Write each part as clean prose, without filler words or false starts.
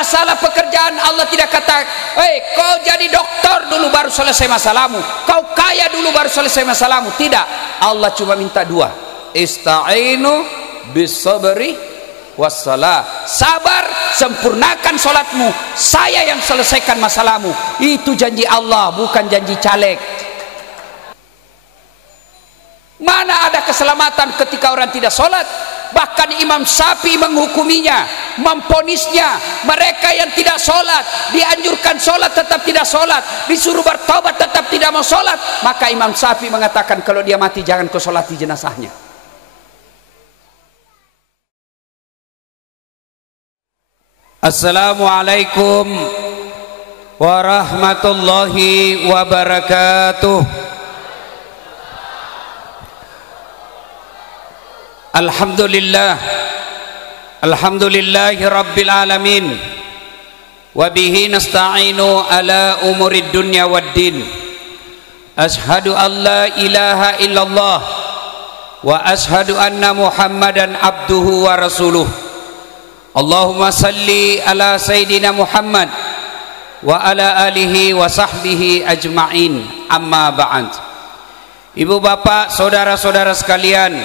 masalah pekerjaan, Allah tidak kata, kau jadi dokter dulu baru selesai masalahmu, kau kaya dulu baru selesai masalahmu. Tidak. Allah cuma minta dua. Ista'inu bis-sabri was-salah. Sabar, sempurnakan salatmu, saya yang selesaikan masalahmu. Itu janji Allah, bukan janji caleg. Mana ada keselamatan ketika orang tidak sholat? Bahkan Imam Syafi'i menghukuminya, memponisnya. Mereka yang tidak sholat, dianjurkan sholat tetap tidak sholat, disuruh bertobat tetap tidak mau sholat. Maka Imam Syafi'i mengatakan, kalau dia mati jangan kau sholati jenazahnya. Assalamualaikum warahmatullahi wabarakatuh. Alhamdulillahi rabbil alamin, wa bihi nasta'inu ala umurid dunya waddin. Ashhadu an la ilaha illallah wa ashhadu anna Muhammadan abduhu wa rasuluh. Allahumma salli ala sayyidina Muhammad wa ala alihi wa sahbihi ajma'in. Amma ba'd. Ibu bapak, saudara-saudara sekalian,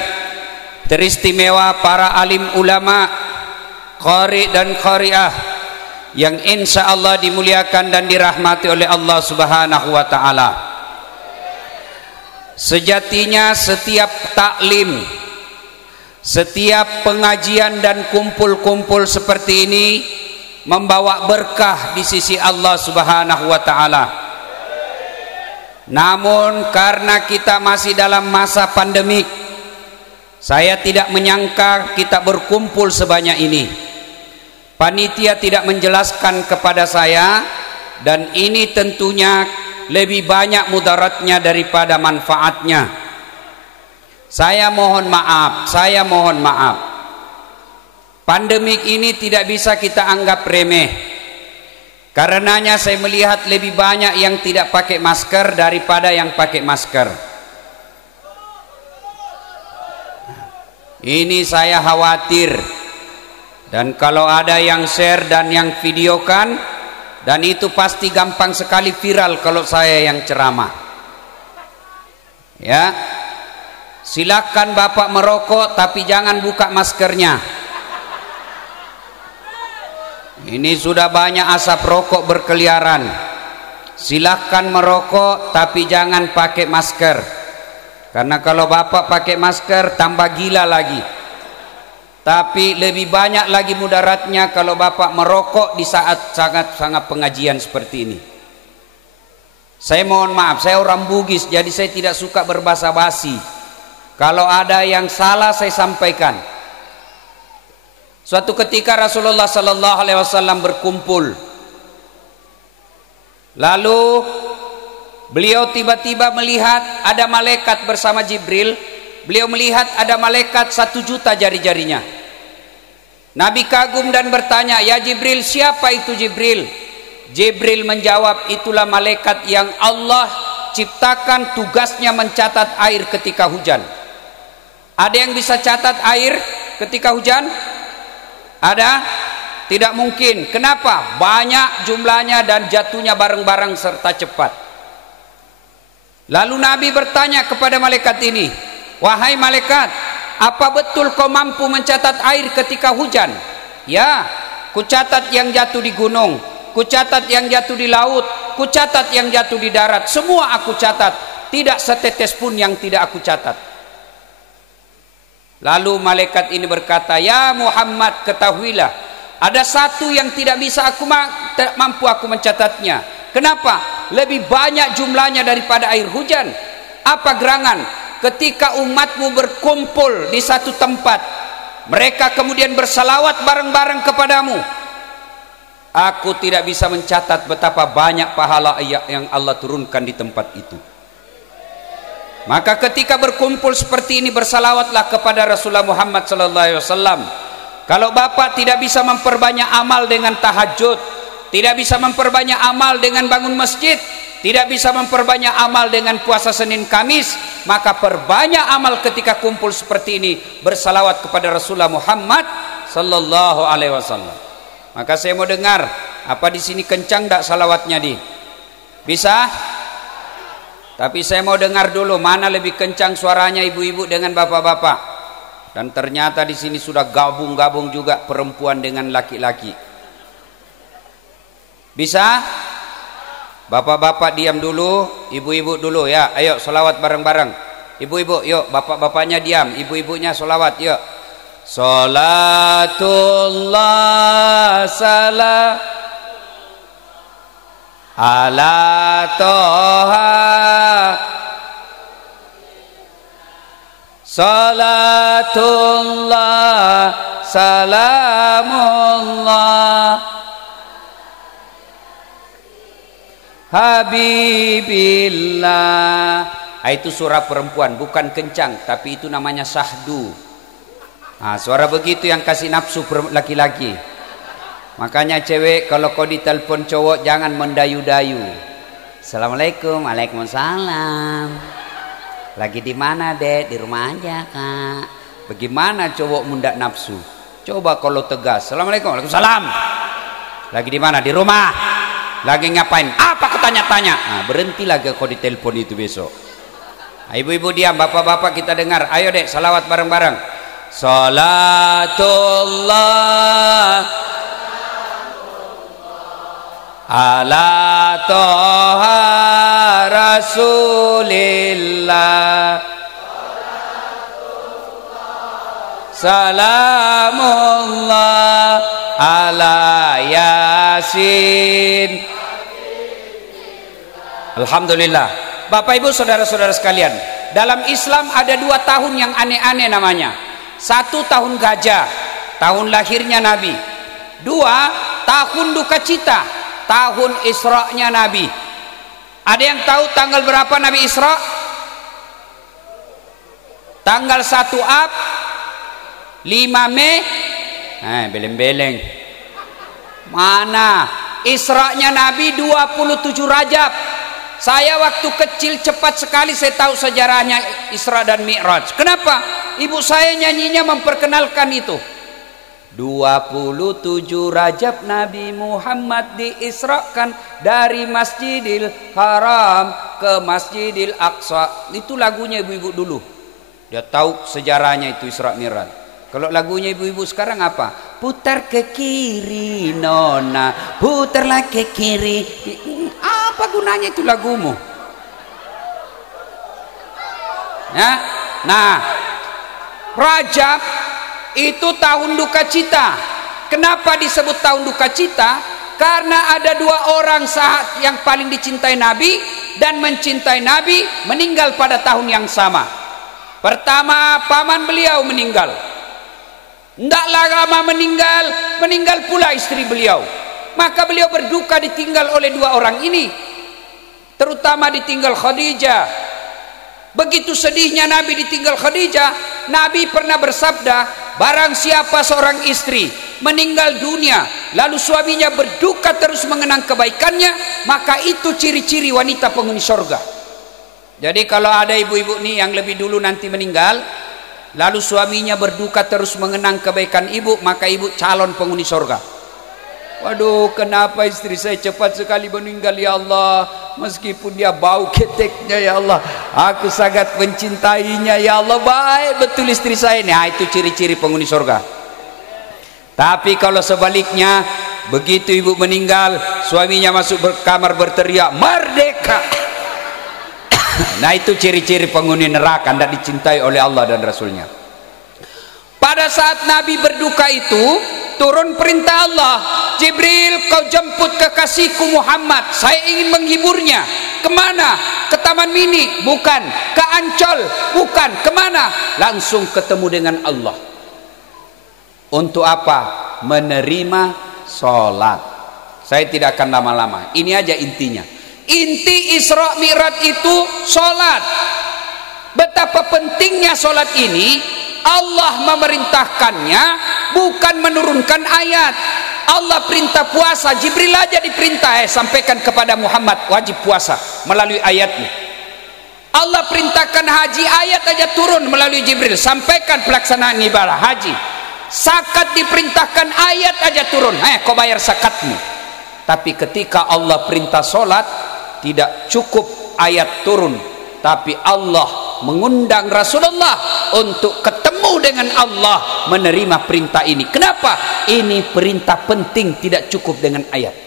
teristimewa para alim ulama, qari dan qariah yang insya Allah dimuliakan dan dirahmati oleh Allah Subhanahu wa ta'ala. Sejatinya setiap taklim, setiap pengajian dan kumpul-kumpul seperti ini membawa berkah di sisi Allah Subhanahu wa ta'ala. Namun karena kita masih dalam masa pandemik, saya tidak menyangka kita berkumpul sebanyak ini. Panitia tidak menjelaskan kepada saya, dan ini tentunya lebih banyak mudaratnya daripada manfaatnya. Saya mohon maaf. Pandemik ini tidak bisa kita anggap remeh. Karenanya saya melihat lebih banyak yang tidak pakai masker daripada yang pakai masker. Ini saya khawatir, dan kalau ada yang share dan yang videokan, dan itu pasti gampang sekali viral kalau saya yang ceramah. Ya, silakan Bapak merokok tapi jangan buka maskernya. Ini sudah banyak asap rokok berkeliaran. Silakan merokok tapi jangan pakai masker. Karena kalau Bapak pakai masker tambah gila lagi. Tapi lebih banyak lagi mudaratnya kalau Bapak merokok di saat sangat-sangat pengajian seperti ini. Saya mohon maaf, saya orang Bugis, jadi saya tidak suka berbasa-basi. Kalau ada yang salah saya sampaikan. Suatu ketika Rasulullah sallallahu alaihi wasallam berkumpul. Lalu beliau tiba-tiba melihat ada malaikat bersama Jibril. Beliau melihat ada malaikat 1 juta jari-jarinya. Nabi kagum dan bertanya, "Ya Jibril, siapa itu Jibril?" Jibril menjawab, "Itulah malaikat yang Allah ciptakan, tugasnya mencatat air ketika hujan." Ada yang bisa catat air ketika hujan? Ada? Tidak mungkin. Kenapa? Banyak jumlahnya dan jatuhnya bareng-bareng serta cepat. Lalu Nabi bertanya kepada malaikat ini, "Wahai malaikat, apa betul kau mampu mencatat air ketika hujan?" "Ya, kucatat yang jatuh di gunung, kucatat yang jatuh di laut, kucatat yang jatuh di darat, semua aku catat, tidak setetes pun yang tidak aku catat." Lalu malaikat ini berkata, "Ya Muhammad, ketahuilah, ada satu yang tidak bisa mampu aku mencatatnya." "Kenapa?" "Lebih banyak jumlahnya daripada air hujan." "Apa gerangan?" "Ketika umatmu berkumpul di satu tempat, mereka kemudian bersalawat bareng-bareng kepadamu, aku tidak bisa mencatat betapa banyak pahala yang Allah turunkan di tempat itu." Maka ketika berkumpul seperti ini, bersalawatlah kepada Rasulullah Muhammad sallallahu alaihi wasallam. Kalau Bapak tidak bisa memperbanyak amal dengan tahajud, tidak bisa memperbanyak amal dengan bangun masjid, tidak bisa memperbanyak amal dengan puasa Senin Kamis, maka perbanyak amal ketika kumpul seperti ini, bersalawat kepada Rasulullah Muhammad sallallahu alaihi wasallam. Maka saya mau dengar, apa di sini kencang enggak salawatnya di? Bisa? Tapi saya mau dengar dulu mana lebih kencang suaranya ibu-ibu dengan bapak-bapak. Dan ternyata di sini sudah gabung-gabung juga perempuan dengan laki-laki. Bisa? Bapak-bapak diam dulu, ibu-ibu dulu ya. Ayo salawat bareng-bareng. Ibu-ibu, yuk, bapak-bapaknya diam, ibu-ibunya salawat, yuk. Salatullah salam ala toha, salatullah salamullah habibillah. Itu suara perempuan, bukan kencang, tapi itu namanya sahdu. Nah, suara begitu yang kasih nafsu laki-laki. Makanya cewek kalau kau ditelepon cowok jangan mendayu-dayu. Assalamualaikum, waalaikumsalam. Lagi di mana dek? Di rumah aja kak. Bagaimana cowok mundak nafsu? Coba kalau tegas. Assalamualaikum, waalaikumsalam. Lagi di mana? Di rumah. Lagi ngapain? Apa kau tanya-tanya? Nah, berhentilah kau ditelepon itu besok. Nah, ibu-ibu diam, bapak-bapak kita dengar. Ayo dek, salawat bareng-bareng. Salatullah ala toha rasulillah, salamullah ala yasin. Alhamdulillah. Bapak ibu saudara-saudara sekalian, dalam Islam ada 2 tahun yang aneh-aneh namanya. 1 tahun gajah, tahun lahirnya Nabi. 2 tahun duka cita, tahun Isra-nya Nabi. Ada yang tahu tanggal berapa Nabi Isra? Tanggal 1 Ab, 5 Mei. Beleng-beleng. Mana? Isra-nya Nabi 27 Rajab. Saya waktu kecil cepat sekali saya tahu sejarahnya Isra dan Mi'raj. Kenapa? Ibu saya nyanyinya memperkenalkan itu. 27 Rajab Nabi Muhammad diisrakan dari Masjidil Haram ke Masjidil Aqsa. Itu lagunya ibu-ibu dulu. Dia tahu sejarahnya itu Isra Mi'raj. Kalau lagunya ibu-ibu sekarang apa? Putar ke kiri nona, putarlah ke kiri. Apa gunanya itu lagumu? Ya? Nah, Rajab itu tahun duka cita. Kenapa disebut tahun duka cita? Karena ada 2 orang sahabat yang paling dicintai Nabi dan mencintai Nabi meninggal pada tahun yang sama. Pertama, paman beliau meninggal. Tidaklah lama meninggal pula istri beliau. Maka beliau berduka ditinggal oleh 2 orang ini. Terutama ditinggal Khadijah. Begitu sedihnya Nabi ditinggal Khadijah, Nabi pernah bersabda, barang siapa seorang istri meninggal dunia lalu suaminya berduka terus mengenang kebaikannya, maka itu ciri-ciri wanita penghuni surga. Jadi kalau ada ibu-ibu nih yang lebih dulu nanti meninggal lalu suaminya berduka terus mengenang kebaikan ibu, maka ibu calon penghuni surga. Waduh, kenapa istri saya cepat sekali meninggal ya Allah, meskipun dia bau keteknya ya Allah, aku sangat mencintainya ya Allah, baik betul istri saya ini. Nah, itu ciri-ciri penghuni surga. Tapi kalau sebaliknya, begitu ibu meninggal suaminya masuk kamar berteriak merdeka. Nah, itu ciri-ciri penghuni neraka, tidak dicintai oleh Allah dan Rasulnya. Pada saat Nabi berduka itu turun perintah Allah, Jibril kau jemput kekasihku Muhammad, saya ingin menghiburnya. Kemana? Ke Taman Mini? Bukan. Ke Ancol? Bukan. Kemana? Langsung ketemu dengan Allah. Untuk apa? Menerima sholat. Saya tidak akan lama-lama, ini aja intinya. Inti Isra Mi'raj itu sholat. Betapa pentingnya sholat ini, Allah memerintahkannya, bukan menurunkan ayat. Allah perintah puasa, Jibril aja diperintah sampaikan kepada Muhammad wajib puasa melalui ayatnya. Allah perintahkan haji, ayat aja turun melalui Jibril, sampaikan pelaksanaan ibadah haji. Zakat diperintahkan, ayat aja turun, kau bayar zakatmu. Tapi ketika Allah perintah solat, tidak cukup ayat turun, tapi Allah mengundang Rasulullah untuk ketemu dengan Allah, menerima perintah ini. Kenapa? Ini perintah penting, tidak cukup dengan ayat.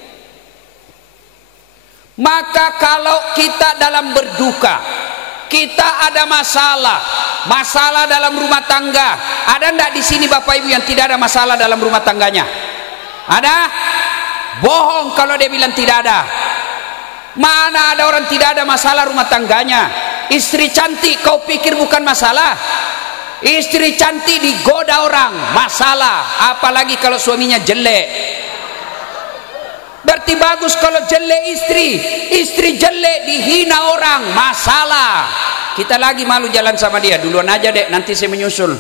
Maka kalau kita dalam berduka, kita ada masalah dalam rumah tangga. Ada enggak di sini Bapak Ibu yang tidak ada masalah dalam rumah tangganya? Ada? Bohong kalau dia bilang tidak ada. Mana ada orang tidak ada masalah rumah tangganya? Istri cantik kau pikir bukan masalah? Istri cantik digoda orang, masalah. Apalagi kalau suaminya jelek. Berarti bagus kalau jelek istri jelek dihina orang, masalah. Kita lagi malu jalan sama dia, duluan aja dek, nanti saya menyusul.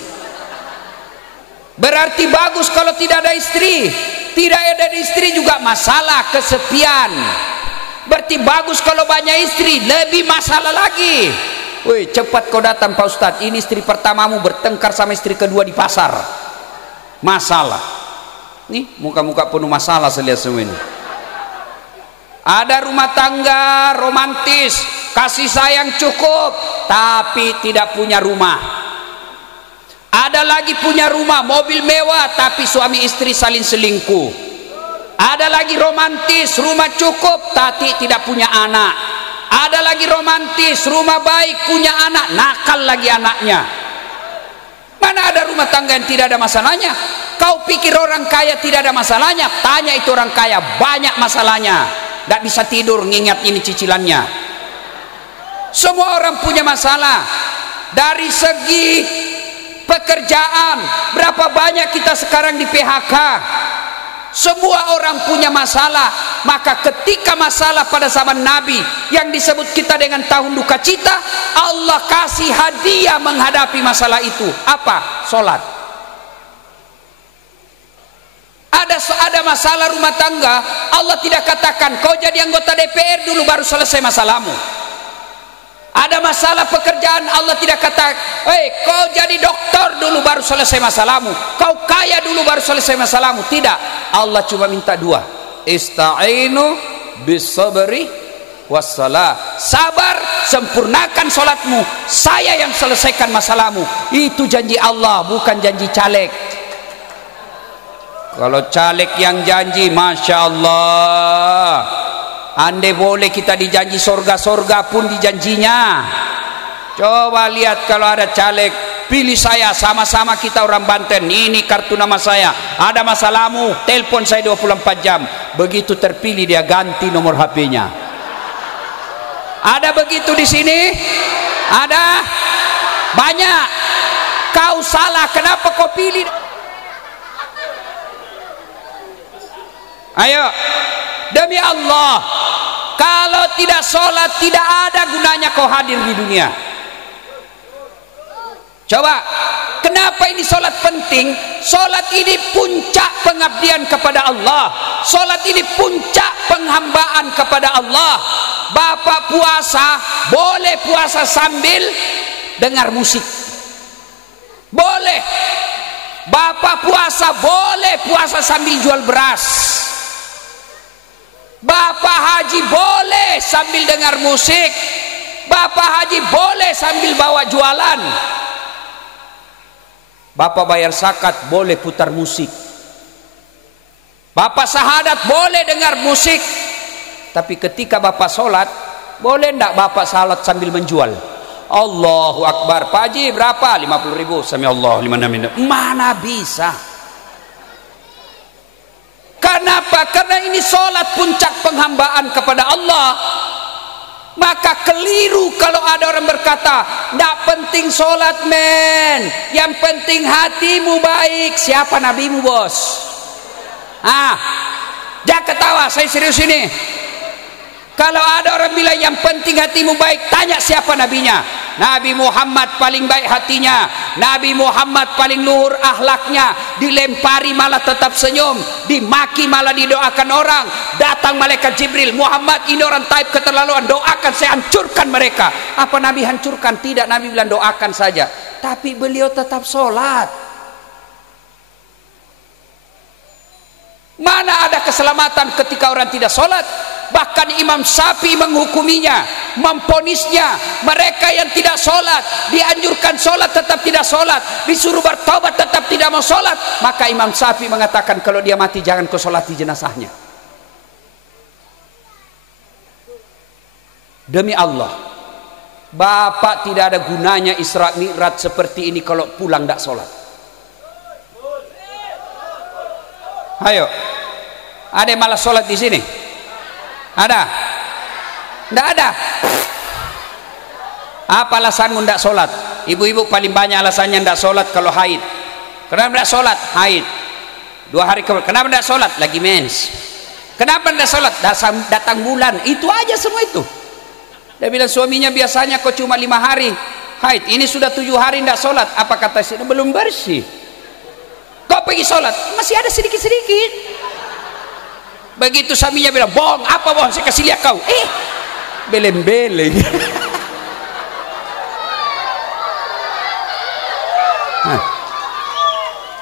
Berarti bagus kalau tidak ada istri. Tidak ada istri juga masalah, kesepian. Berarti bagus kalau banyak istri, lebih masalah lagi. Woi, cepat kau datang Pak Ustadz, ini istri pertamamu bertengkar sama istri kedua di pasar. Masalah. Nih, muka-muka penuh masalah saya lihat semua ini. Ada rumah tangga romantis, kasih sayang cukup, tapi tidak punya rumah. Ada lagi punya rumah, mobil mewah, tapi suami istri saling selingkuh. Ada lagi romantis, rumah cukup, tapi tidak punya anak. Ada lagi romantis, rumah baik, punya anak, nakal lagi anaknya. Mana ada rumah tangga yang tidak ada masalahnya? Kau pikir orang kaya tidak ada masalahnya? Tanya itu orang kaya, banyak masalahnya. Tidak bisa tidur ngingat ini cicilannya. Semua orang punya masalah. Dari segi pekerjaan, berapa banyak kita sekarang di PHK? Semua orang punya masalah. Maka ketika masalah pada zaman Nabi yang disebut kita dengan tahun duka cita, Allah kasih hadiah menghadapi masalah itu. Apa? Solat. Ada masalah rumah tangga, Allah tidak katakan kau jadi anggota DPR dulu baru selesai masalahmu. Ada masalah pekerjaan, Allah tidak kata, kau jadi dokter dulu baru selesai masalahmu, kau kaya dulu baru selesai masalahmu. Tidak, Allah cuma minta dua, ista'inu bisabri wassalah. Sabar, sempurnakan solatmu, saya yang selesaikan masalahmu. Itu janji Allah, bukan janji caleg. Kalau caleg yang janji, Masya Allah, andai boleh kita dijanji sorga-sorga pun dijanjinya. Coba lihat kalau ada caleg, pilih saya, sama-sama kita orang Banten, ini kartu nama saya, ada masalahmu, telepon saya 24 jam. Begitu terpilih dia ganti nomor HP-nya. Ada begitu di sini? Ada? Banyak. Kau salah, kenapa kau pilih? Ayo, demi Allah, kalau tidak sholat tidak ada gunanya kau hadir di dunia. Coba, kenapa ini sholat penting? Sholat ini puncak pengabdian kepada Allah. Sholat ini puncak penghambaan kepada Allah. Bapak puasa, boleh puasa sambil dengar musik. Boleh. Bapak puasa, boleh puasa sambil jual beras. Bapak haji boleh sambil dengar musik. Bapak haji boleh sambil bawa jualan. Bapak bayar zakat boleh putar musik. Bapak syahadat boleh dengar musik. Tapi ketika Bapak sholat, boleh enggak Bapak salat sambil menjual? Allahu Akbar, Pak Haji berapa? 50.000. Sami Allah liman hamidah. Mana bisa? Kenapa? Karena ini sholat puncak penghambaan kepada Allah. Maka keliru kalau ada orang berkata, tidak penting sholat men, yang penting hatimu baik. Siapa nabimu bos? Jangan ketawa, saya serius ini. Kalau ada orang bilang yang penting hatimu baik, tanya siapa nabinya. Nabi Muhammad paling baik hatinya, Nabi Muhammad paling luhur akhlaknya, dilempari malah tetap senyum, dimaki malah didoakan orang. Datang malaikat Jibril, Muhammad ini orang taib keterlaluan, doakan saya hancurkan mereka. Apa Nabi hancurkan? Tidak, Nabi bilang doakan saja. Tapi beliau tetap sholat. Mana ada keselamatan ketika orang tidak sholat? Bahkan Imam Syafi'i menghukuminya, memponisnya, mereka yang tidak sholat, dianjurkan sholat tetap tidak sholat, disuruh bertobat tetap tidak mau sholat. Maka Imam Syafi'i mengatakan kalau dia mati jangan kau sholati jenazahnya. Demi Allah, Bapak tidak ada gunanya Isra Mi'raj seperti ini kalau pulang tidak sholat. Ayo, ada yang malas sholat di sini? Ada? Tidak ada. Apa alasanmu tidak sholat? Ibu-ibu paling banyak alasannya tidak sholat kalau haid. Kenapa tidak sholat? Haid. 2 hari kemudian. Kenapa tidak sholat? Lagi mens. Kenapa tidak sholat? Datang bulan. Itu aja semua itu. Dia bilang suaminya biasanya kok cuma 5 hari haid. Ini sudah 7 hari tidak sholat. Apa kata istri? Belum bersih. Kau pergi sholat, masih ada sedikit-sedikit. Begitu suaminya bilang, bohong, apa bohong? Saya kasih lihat kau. Beleng-beleng.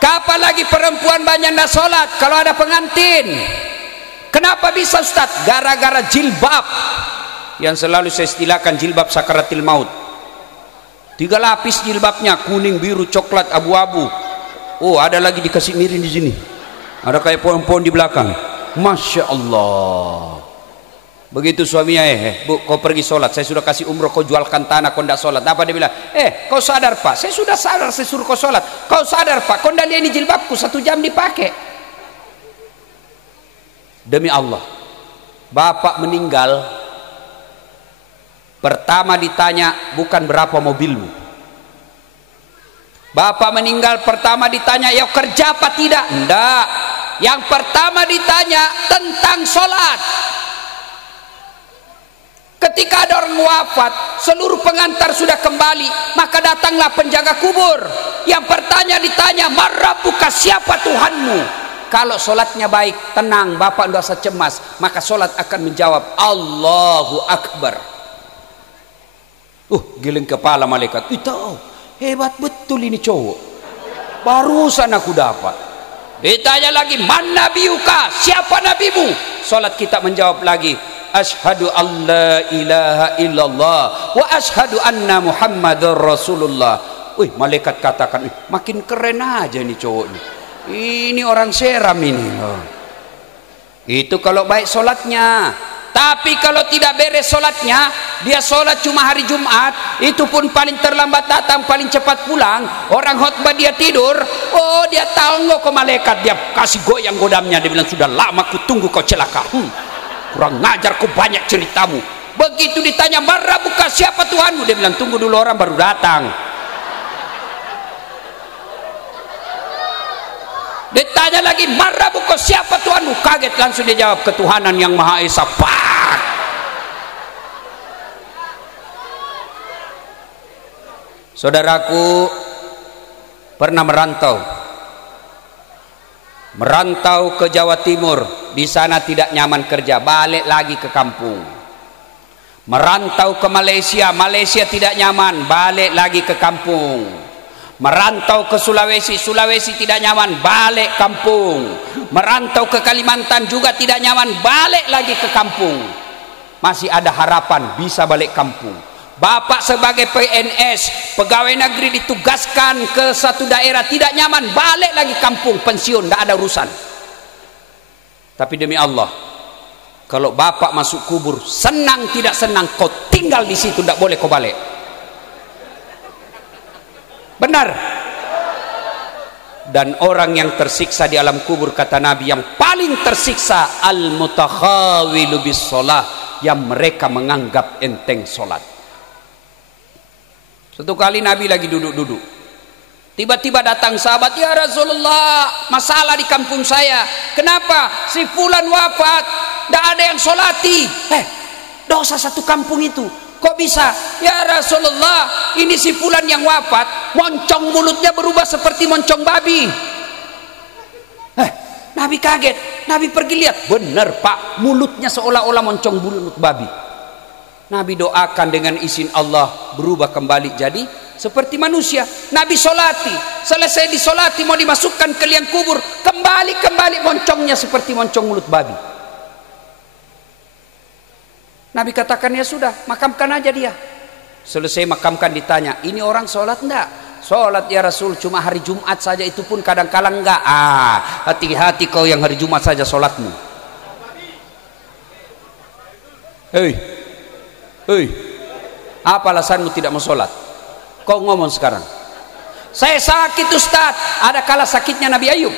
Kapan lagi perempuan banyak tidak sholat kalau ada pengantin? Kenapa bisa Ustaz? Gara-gara jilbab yang selalu saya istilahkan jilbab sakaratil maut. 3 lapis jilbabnya, kuning, biru, coklat, abu-abu. Oh, ada lagi dikasih miring di sini. Ada kayak pohon-pohon di belakang. Masya Allah. Begitu suaminya, bu, kau pergi sholat. Saya sudah kasih umroh, kau jualkan tanah, kau tidak sholat. Apa dia bilang? Kau sadar Pak? Saya sudah sadar, saya suruh kau sholat. Kau sadar Pak? Kau tidak lihat ini jilbabku 1 jam dipakai. Demi Allah, Bapak meninggal, pertama ditanya bukan berapa mobilmu. Bapak meninggal pertama ditanya, ya kerja apa tidak? Enggak. Yang pertama ditanya tentang sholat. Ketika ada orang wafat, seluruh pengantar sudah kembali, maka datanglah penjaga kubur. Yang pertama ditanya, Marabbuka, siapa Tuhanmu? Kalau sholatnya baik, tenang, Bapak tidak usah cemas, maka sholat akan menjawab Allahu Akbar. Giling kepala malaikat. Itu hebat betul ini cowok. Barusan aku dapat. Ditanya lagi, man nabiyuka, siapa nabimu? Salat kita menjawab lagi, asyhadu alla ilaha illallah wa asyhadu anna muhammadar rasulullah. Malaikat katakan, makin keren aja ini cowok ini. Ini orang seram ini. Itu kalau baik solatnya. Tapi kalau tidak beres solatnya, dia solat cuma hari Jumat, itu pun paling terlambat datang, paling cepat pulang. Orang khutbah dia tidur, dia tangguh ke malaikat, dia kasih goyang godamnya. Dia bilang, sudah lama ku tunggu kau celaka. Kurang ngajar, kau banyak ceritamu. Begitu ditanya, Marabbuka, siapa Tuhanmu? Dia bilang, tunggu dulu, orang baru datang. Ditanya lagi, Marabbuka, siapa Tuhanmu? Kaget, langsung dia jawab, ketuhanan yang Maha Esa. Saudaraku pernah merantau ke Jawa Timur, di sana tidak nyaman kerja, balik lagi ke kampung. Merantau ke Malaysia, Malaysia tidak nyaman, balik lagi ke kampung. Merantau ke Sulawesi, Sulawesi tidak nyaman, balik kampung. Merantau ke Kalimantan juga tidak nyaman, balik lagi ke kampung. Masih ada harapan bisa balik kampung. Bapak sebagai PNS, pegawai negeri, ditugaskan ke satu daerah, tidak nyaman, balik lagi kampung, pensiun, tidak ada urusan. Tapi demi Allah, kalau Bapak masuk kubur, senang tidak senang, kau tinggal di situ, tidak boleh kau balik. Benar. Dan orang yang tersiksa di alam kubur, kata Nabi, yang paling tersiksa al-mutakhawilu bis sholah, yang mereka menganggap enteng sholat. Suatu kali Nabi lagi duduk-duduk, tiba-tiba datang sahabat, ya Rasulullah, masalah di kampung saya. Kenapa? Si fulan wafat, tidak ada yang sholati. Dosa satu kampung itu. Kok bisa? Ya Rasulullah, ini si fulan yang wafat, moncong mulutnya berubah seperti moncong babi. Nabi kaget, Nabi pergi lihat, benar Pak, mulutnya seolah-olah moncong mulut babi. Nabi doakan dengan izin Allah berubah kembali jadi seperti manusia. Nabi solati, selesai disolati mau dimasukkan ke liang kubur, kembali moncongnya seperti moncong mulut babi. Nabi katakan, ya sudah, makamkan aja dia. Selesai makamkan, ditanya, ini orang sholat enggak? Sholat ya Rasul, cuma hari Jumat saja, itu pun kadang-kala enggak. Hati-hati kau yang hari Jumat saja sholatmu. Hei, apa alasanmu tidak mau sholat? Kau ngomong sekarang. Saya sakit Ustaz. Ada kala sakitnya Nabi Ayub.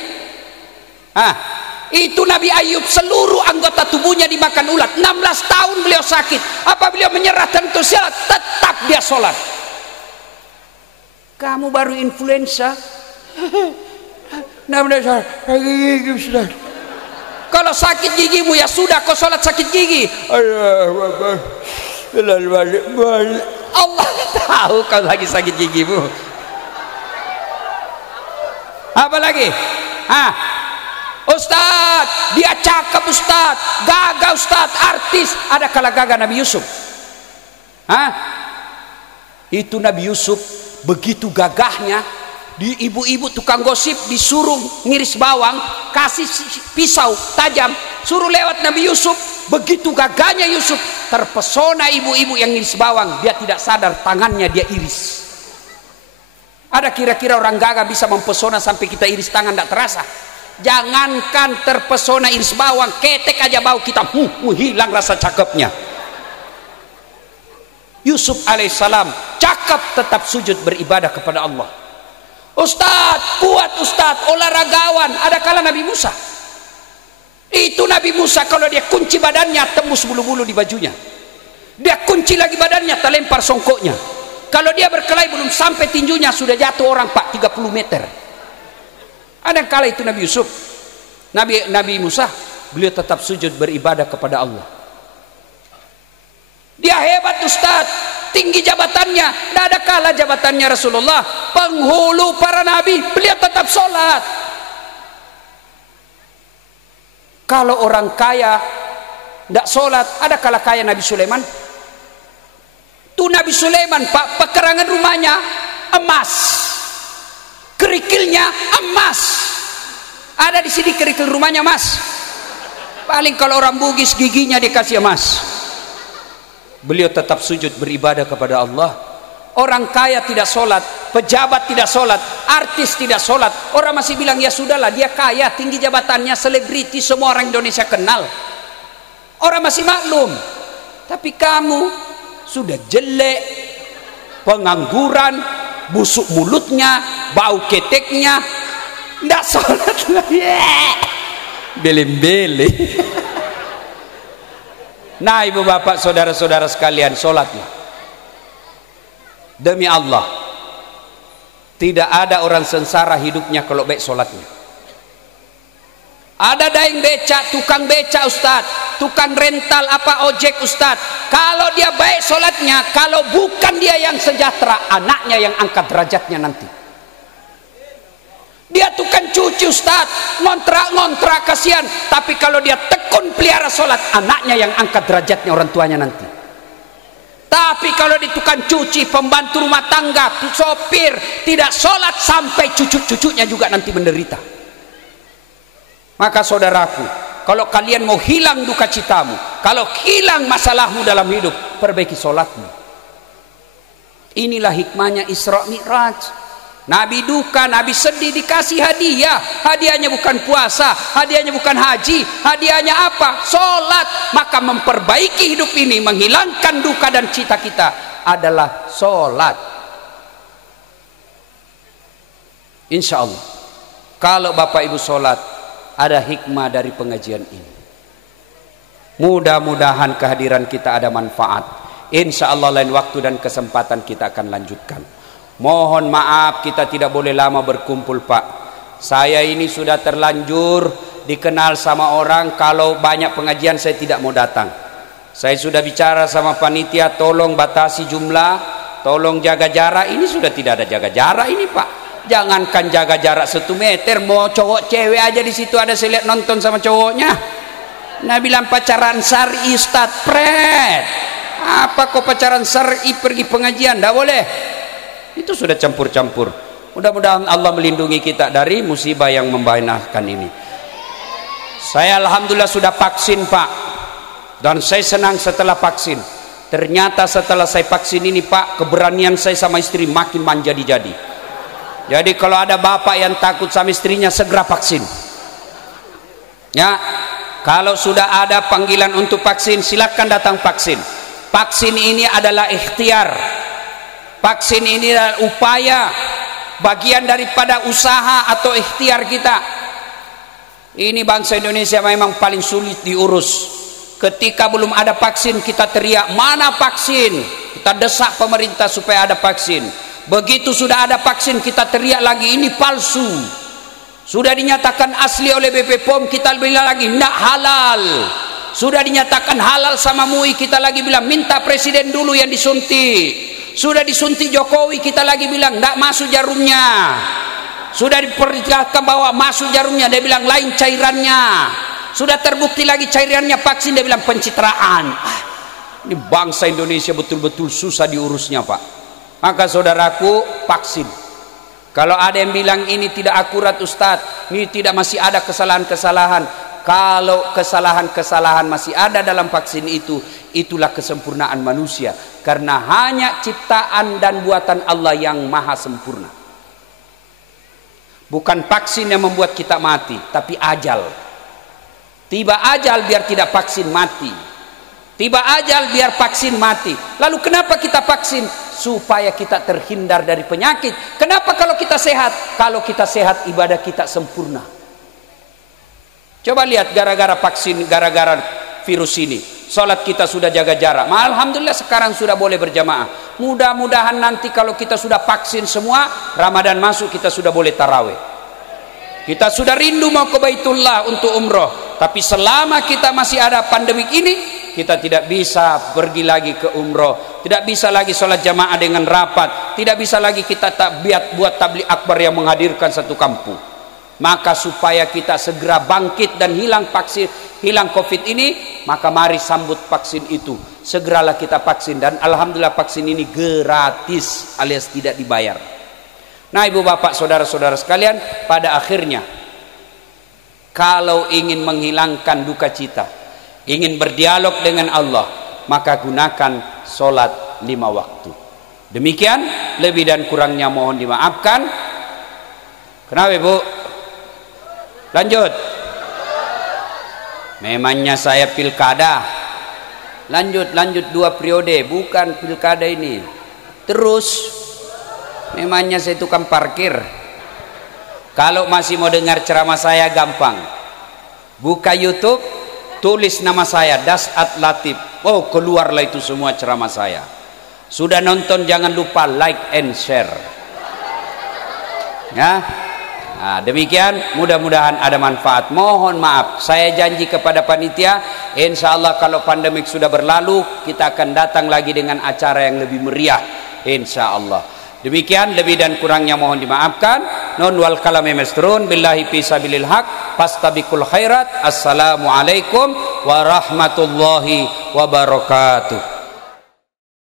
Itu Nabi Ayub seluruh anggota tubuhnya dimakan ulat. 16 tahun beliau sakit. Apa beliau menyerah dan sholat? Tetap dia sholat. Kamu baru influenza. Kalau sakit gigimu ya sudah, kau sholat sakit gigi. Allah tahu kau lagi sakit gigimu. Apa lagi? Ustaz, dia cakep Ustaz, gagah Ustaz, artis. Ada kala gagah Nabi Yusuf. Itu Nabi Yusuf begitu gagahnya, di ibu-ibu tukang gosip disuruh ngiris bawang, kasih pisau tajam, suruh lewat Nabi Yusuf. Begitu gagahnya Yusuf, terpesona ibu-ibu yang ngiris bawang. Dia tidak sadar tangannya dia iris. Ada kira-kira orang gagah bisa mempesona sampai kita iris tangan tidak terasa? Jangankan terpesona iris bawang, ketek aja bau kita hilang rasa cakepnya. Yusuf alaihissalam cakep, tetap sujud beribadah kepada Allah. Ustaz, kuat Ustaz, olahragawan. Ada kala Nabi Musa. Itu Nabi Musa kalau dia kunci badannya tembus bulu-bulu di bajunya. Dia kunci lagi badannya, terlempar songkoknya. Kalau dia berkelahi belum sampai tinjunya sudah jatuh orang Pak 30 meter. Ada kala itu Nabi Yusuf. Nabi Musa, beliau tetap sujud beribadah kepada Allah. Dia hebat Ustaz, tinggi jabatannya. Tidak ada kala jabatannya Rasulullah penghulu para nabi, beliau tetap sholat. Kalau orang kaya tidak sholat, ada kala kaya Nabi Sulaiman. Tuh Nabi Sulaiman Pak, pekerangan rumahnya emas, kerikilnya emas. Ada di sini kerikil rumahnya emas. Paling kalau orang Bugis giginya dikasih emas. Beliau tetap sujud beribadah kepada Allah. Orang kaya tidak sholat, pejabat tidak sholat, artis tidak sholat. Orang masih bilang ya sudahlah, dia kaya, tinggi jabatannya, selebriti, semua orang Indonesia kenal. Orang masih maklum. Tapi kamu sudah jelek, pengangguran, busuk mulutnya, bau keteknya, tidak sholat lagi. Bele-bele. Nah ibu bapak saudara-saudara sekalian, sholatlah. Demi Allah, tidak ada orang sengsara hidupnya kalau baik sholatnya. Ada daeng becak, tukang becak Ustaz, tukang rental apa ojek Ustaz. Kalau dia baik sholatnya, kalau bukan dia yang sejahtera, anaknya yang angkat derajatnya nanti. Dia tukang cuci Ustaz, ngontrak kasihan. Tapi kalau dia tekun pelihara sholat, anaknya yang angkat derajatnya orang tuanya nanti. Tapi kalau di tukang cuci, pembantu rumah tangga, sopir, tidak sholat, sampai cucu-cucunya juga nanti menderita. Maka saudaraku, kalau kalian mau hilang duka citamu, kalau hilang masalahmu dalam hidup, perbaiki sholatmu. Inilah hikmahnya Isra Mi'raj. Nabi duka, Nabi sedih, dikasih hadiah. Hadiahnya bukan puasa, hadiahnya bukan haji, hadiahnya apa? Sholat. Maka memperbaiki hidup ini, menghilangkan duka dan cita kita adalah sholat. Insya Allah, kalau Bapak Ibu sholat, ada hikmah dari pengajian ini. Mudah-mudahan kehadiran kita ada manfaat. Insya Allah lain waktu dan kesempatan kita akan lanjutkan. Mohon maaf kita tidak boleh lama berkumpul Pak. Saya ini sudah terlanjur dikenal sama orang, kalau banyak pengajian saya tidak mau datang. Saya sudah bicara sama panitia, tolong batasi jumlah, tolong jaga jarak. Ini sudah tidak ada jaga jarak ini Pak. Jangankan jaga jarak 1 meter, mau cowok cewek aja di situ ada, saya lihat nonton sama cowoknya. Nah bilang pacaran syar'i Ustaz, pret. Apa kok pacaran syar'i pergi pengajian? Tidak boleh. Itu sudah campur-campur. Mudah-mudahan Allah melindungi kita dari musibah yang membahayakan ini. Saya alhamdulillah sudah vaksin, Pak. Dan saya senang setelah vaksin. Ternyata setelah saya vaksin ini, Pak, keberanian saya sama istri makin menjadi-jadi. Jadi kalau ada bapak yang takut sama istrinya, segera vaksin. Ya, kalau sudah ada panggilan untuk vaksin, silakan datang vaksin. Vaksin ini adalah ikhtiar. Vaksin ini adalah upaya, bagian daripada usaha atau ikhtiar kita. Ini bangsa Indonesia memang paling sulit diurus. Ketika belum ada vaksin, kita teriak, mana vaksin? Kita desak pemerintah supaya ada vaksin. Begitu sudah ada vaksin, kita teriak lagi, ini palsu. Sudah dinyatakan asli oleh BP POM, kita bilang lagi, tidak halal. Sudah dinyatakan halal sama MUI, kita lagi bilang, minta presiden dulu yang disuntik. Sudah disuntik Jokowi, kita lagi bilang, tidak masuk jarumnya. Sudah diperlihatkan bahwa masuk jarumnya, dia bilang lain cairannya. Sudah terbukti lagi cairannya vaksin, dia bilang pencitraan. Ini bangsa Indonesia betul-betul susah diurusnya, Pak. Maka saudaraku, vaksin. Kalau ada yang bilang ini tidak akurat, Ustadz, ini tidak, masih ada kesalahan-kesalahan. Kalau kesalahan-kesalahan masih ada dalam vaksin itu, itulah kesempurnaan manusia. Karena hanya ciptaan dan buatan Allah yang maha sempurna. Bukan vaksin yang membuat kita mati, tapi ajal. Tiba ajal biar tidak vaksin mati. Tiba ajal biar vaksin mati. Lalu kenapa kita vaksin? Supaya kita terhindar dari penyakit. Kenapa kalau kita sehat? Kalau kita sehat, ibadah kita sempurna. Coba lihat, gara-gara vaksin, gara-gara virus ini, sholat kita sudah jaga jarak. Alhamdulillah sekarang sudah boleh berjamaah. Mudah-mudahan nanti kalau kita sudah vaksin semua, Ramadan masuk, kita sudah boleh tarawih. Kita sudah rindu mau ke Baitullah untuk umroh. Tapi selama kita masih ada pandemik ini, kita tidak bisa pergi lagi ke umroh, tidak bisa lagi sholat jamaah dengan rapat, tidak bisa lagi kita buat tabligh akbar yang menghadirkan satu kampung. Maka supaya kita segera bangkit dan hilang COVID ini, maka mari sambut vaksin itu. Segeralah kita vaksin, dan alhamdulillah vaksin ini gratis alias tidak dibayar. Nah, ibu bapak saudara-saudara sekalian, pada akhirnya kalau ingin menghilangkan duka cita, ingin berdialog dengan Allah, maka gunakan sholat 5 waktu. Demikian, lebih dan kurangnya mohon dimaafkan. Kenapa ibu? Lanjut. Memangnya saya pilkada. Lanjut 2 periode, bukan pilkada ini. Terus, memangnya saya tukang parkir. Kalau masih mau dengar ceramah saya, gampang. Buka YouTube, tulis nama saya, Dasat Latif. Oh, keluarlah itu semua ceramah saya. Sudah nonton, jangan lupa like and share. Ya. Nah, demikian, mudah-mudahan ada manfaat. Mohon maaf, saya janji kepada panitia, insya Allah kalau pandemik sudah berlalu, kita akan datang lagi dengan acara yang lebih meriah, insya Allah. Demikian, lebih dan kurangnya mohon dimaafkan. Nun wal kalami masrun billahi fi sabilil haq fastabiqul khairat. Assalamualaikum warahmatullahi wabarakatuh.